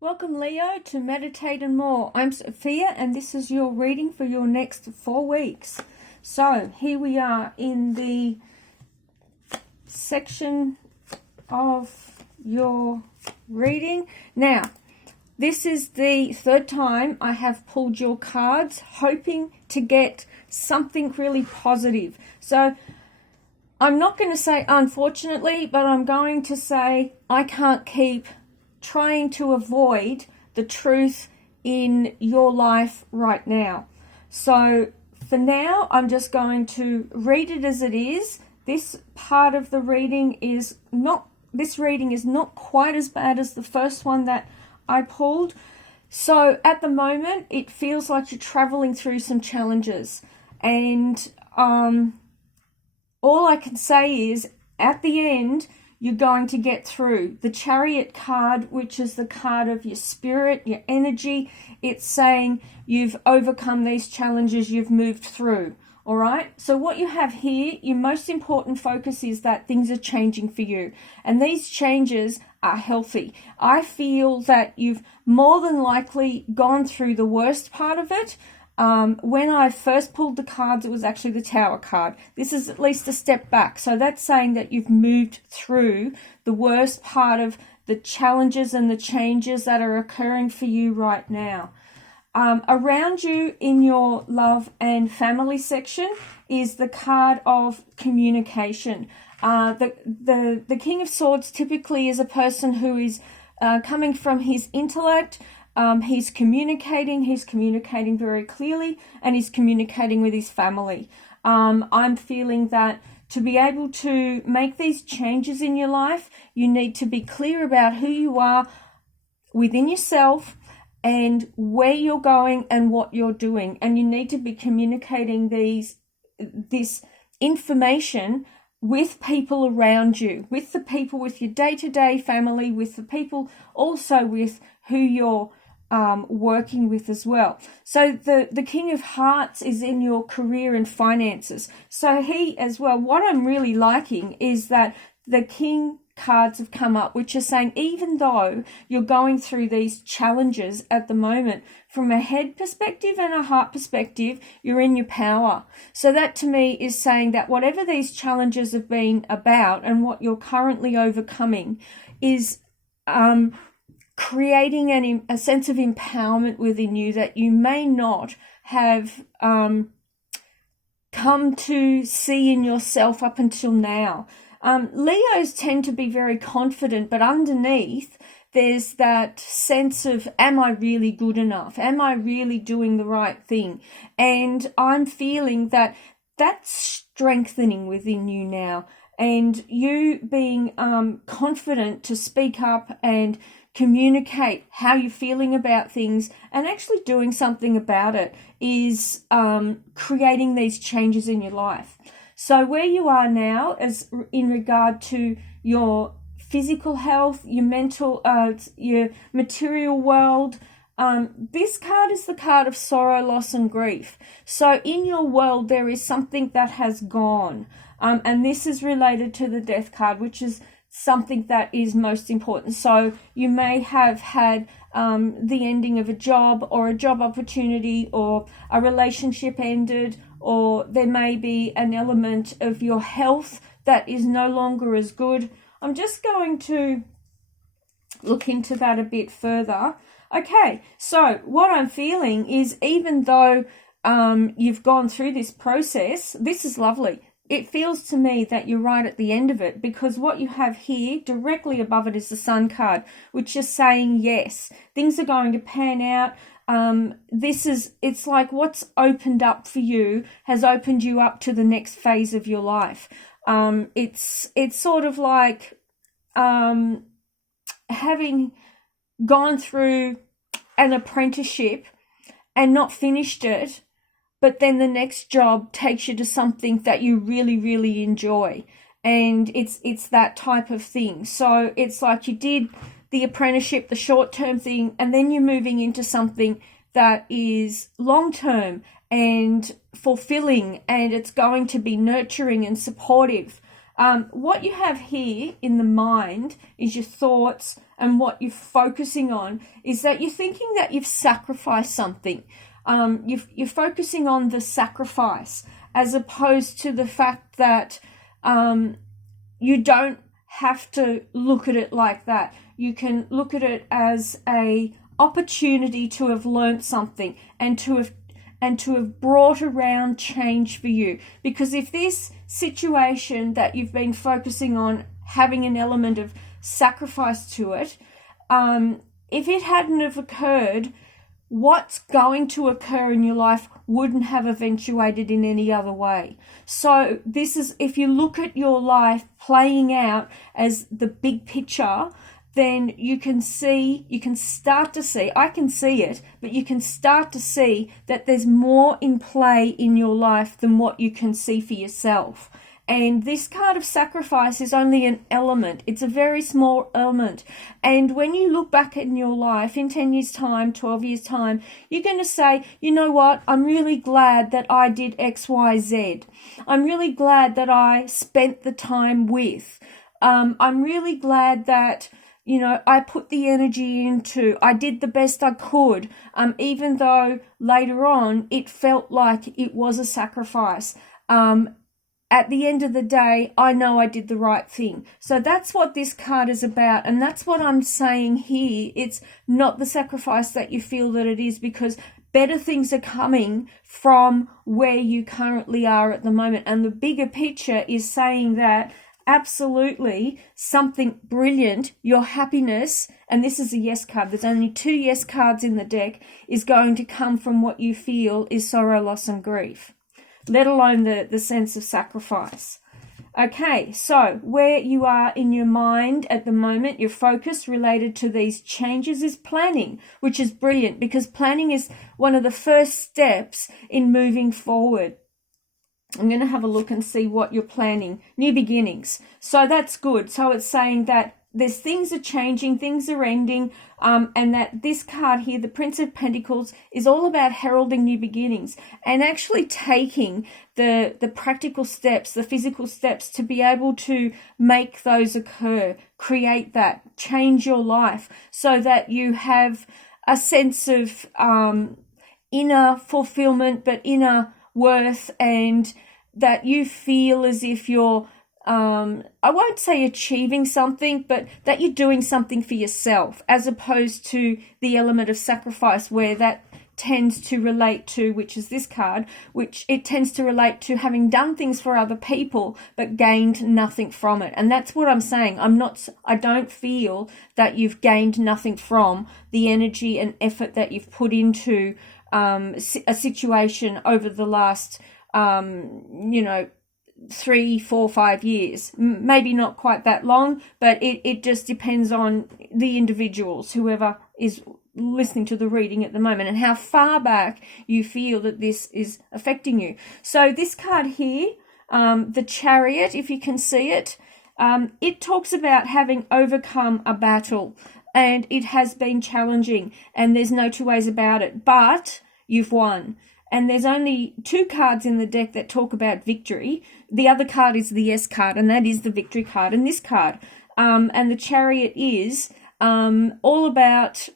Welcome, Leo, to Meditate and More. I'm Sophia, and this is your reading for your next 4 weeks. So, here we are in the section of your reading. Now, this is the third time I have pulled your cards, hoping to get something really positive. So, I'm not going to say unfortunately, but I'm going to say I can't keep trying to avoid the truth in your life right now. So for now, I'm just going to read it as it is. This part of the reading is not quite as bad as the first one that I pulled. So at the moment, it feels like you're traveling through some challenges. And all I can say is at the end, you're going to get through. The Chariot card, which is the card of your spirit, your energy, it's saying you've overcome these challenges, you've moved through. All right. So what you have here, your most important focus is that things are changing for you. And these changes are healthy. I feel that you've more than likely gone through the worst part of it. When I first pulled the cards, it was actually the Tower card. This is at least a step back. So that's saying that you've moved through the worst part of the challenges and the changes that are occurring for you right now. Around you in your love and family section is the card of communication. The King of Swords typically is a person who is coming from his intellect. He's communicating very clearly, and he's communicating with his family. I'm feeling that to be able to make these changes in your life, you need to be clear about who you are within yourself and where you're going and what you're doing. And you need to be communicating this information with people around you, with the people, with your day-to-day family, with the people also with who you're working with as well. So the King of Hearts is in your career and finances. So he as well, what I'm really liking is that the King cards have come up, which are saying even though you're going through these challenges at the moment, from a head perspective and a heart perspective, you're in your power. So that to me is saying that whatever these challenges have been about and what you're currently overcoming is creating a sense of empowerment within you that you may not have come to see in yourself up until now. Leos tend to be very confident, but underneath there's that sense of, am I really good enough? Am I really doing the right thing? And I'm feeling that that's strengthening within you now. And you being confident to speak up and communicate how you're feeling about things and actually doing something about it is creating these changes in your life. So where you are now is in regard to your physical health, your mental, your material world. This card is the card of sorrow, loss, and grief. So in your world, there is something that has gone. And this is related to the Death card, which is something that is most important. So you may have had the ending of a job or a job opportunity, or a relationship ended, or there may be an element of your health that is no longer as good. I'm just going to look into that a bit further. Okay, so what I'm feeling is even though you've gone through this process, this is lovely. It feels to me that you're right at the end of it, because what you have here directly above it is the Sun card, which is saying yes, things are going to pan out. It's like what's opened up for you has opened you up to the next phase of your life. It's sort of like having gone through an apprenticeship and not finished it, but then the next job takes you to something that you really, really enjoy. And it's that type of thing. So it's like you did the apprenticeship, the short-term thing, and then you're moving into something that is long-term and fulfilling, and it's going to be nurturing and supportive. What you have here in the mind is your thoughts and what you're focusing on is that you're thinking that you've sacrificed something. You're focusing on the sacrifice as opposed to the fact that you don't have to look at it like that. You can look at it as a opportunity to have learnt something and to have brought around change for you. Because if this situation that you've been focusing on having an element of sacrifice to it, if it hadn't have occurred, what's going to occur in your life wouldn't have eventuated in any other way. So this is, if you look at your life playing out as the big picture, then you can start to see, I can see it, but you can start to see that there's more in play in your life than what you can see for yourself. And this card of sacrifice is only an element. It's a very small element. And when you look back in your life in 10 years' time, 12 years' time, you're going to say, you know what? I'm really glad that I did X, Y, Z. I'm really glad that I spent the time with. I'm really glad that, you know, I put the energy into, I did the best I could, even though later on it felt like it was a sacrifice. At the end of the day, I know I did the right thing. So that's what this card is about. And that's what I'm saying here. It's not the sacrifice that you feel that it is, because better things are coming from where you currently are at the moment. And the bigger picture is saying that absolutely something brilliant, your happiness, and this is a yes card, there's only 2 yes cards in the deck, is going to come from what you feel is sorrow, loss and grief, let alone the sense of sacrifice. Okay, so where you are in your mind at the moment, your focus related to these changes is planning, which is brilliant because planning is one of the first steps in moving forward. I'm going to have a look and see what you're planning. New beginnings. So that's good. So it's saying that there's things are changing, things are ending, and that this card here, the Prince of Pentacles, is all about heralding new beginnings and actually taking the practical steps, the physical steps to be able to make those occur, create that, change your life so that you have a sense of inner fulfillment, but inner worth, and that you feel as if you're I won't say achieving something, but that you're doing something for yourself, as opposed to the element of sacrifice where that tends to relate to, which is this card, which it tends to relate to having done things for other people but gained nothing from it. And that's what I'm saying. I don't feel that you've gained nothing from the energy and effort that you've put into a situation over the last 3, 4, 5 years, maybe not quite that long, but it just depends on the individuals, whoever is listening to the reading at the moment, and how far back you feel that this is affecting you. So this card here, the Chariot, if you can see it, it talks about having overcome a battle, and it has been challenging, and there's no two ways about it, but you've won. And there's only 2 cards in the deck that talk about victory. The other card is the yes card, and that is the victory card. And this card, and the Chariot is all about,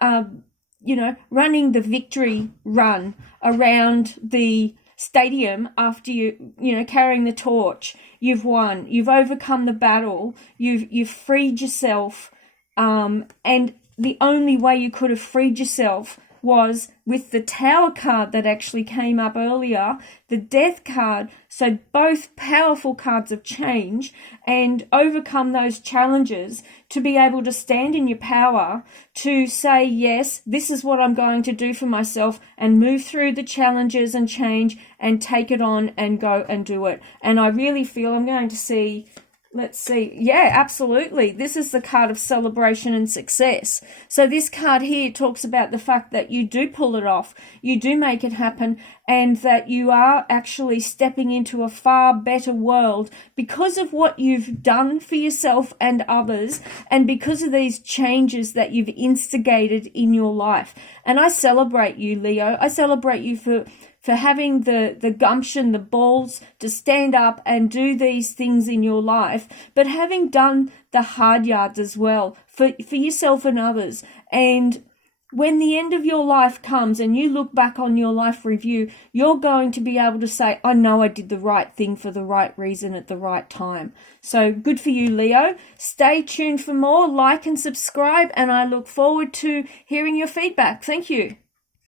running the victory run around the stadium after you carrying the torch. You've won. You've overcome the battle. You've freed yourself. And the only way you could have freed yourself was with the Tower card that actually came up earlier, the Death card. So both powerful cards of change, and overcome those challenges to be able to stand in your power to say, yes, this is what I'm going to do for myself, and move through the challenges and change and take it on and go and do it. And I really feel I'm going to see, let's see. Yeah, absolutely. This is the card of celebration and success. So this card here talks about the fact that you do pull it off, you do make it happen, and that you are actually stepping into a far better world because of what you've done for yourself and others, and because of these changes that you've instigated in your life. And I celebrate you, Leo. I celebrate you for for having the gumption, the balls to stand up and do these things in your life, but having done the hard yards as well for yourself and others. And when the end of your life comes and you look back on your life review, you're going to be able to say, I know I did the right thing for the right reason at the right time. So good for you, Leo. Stay tuned for more. Like and subscribe, and I look forward to hearing your feedback. Thank you.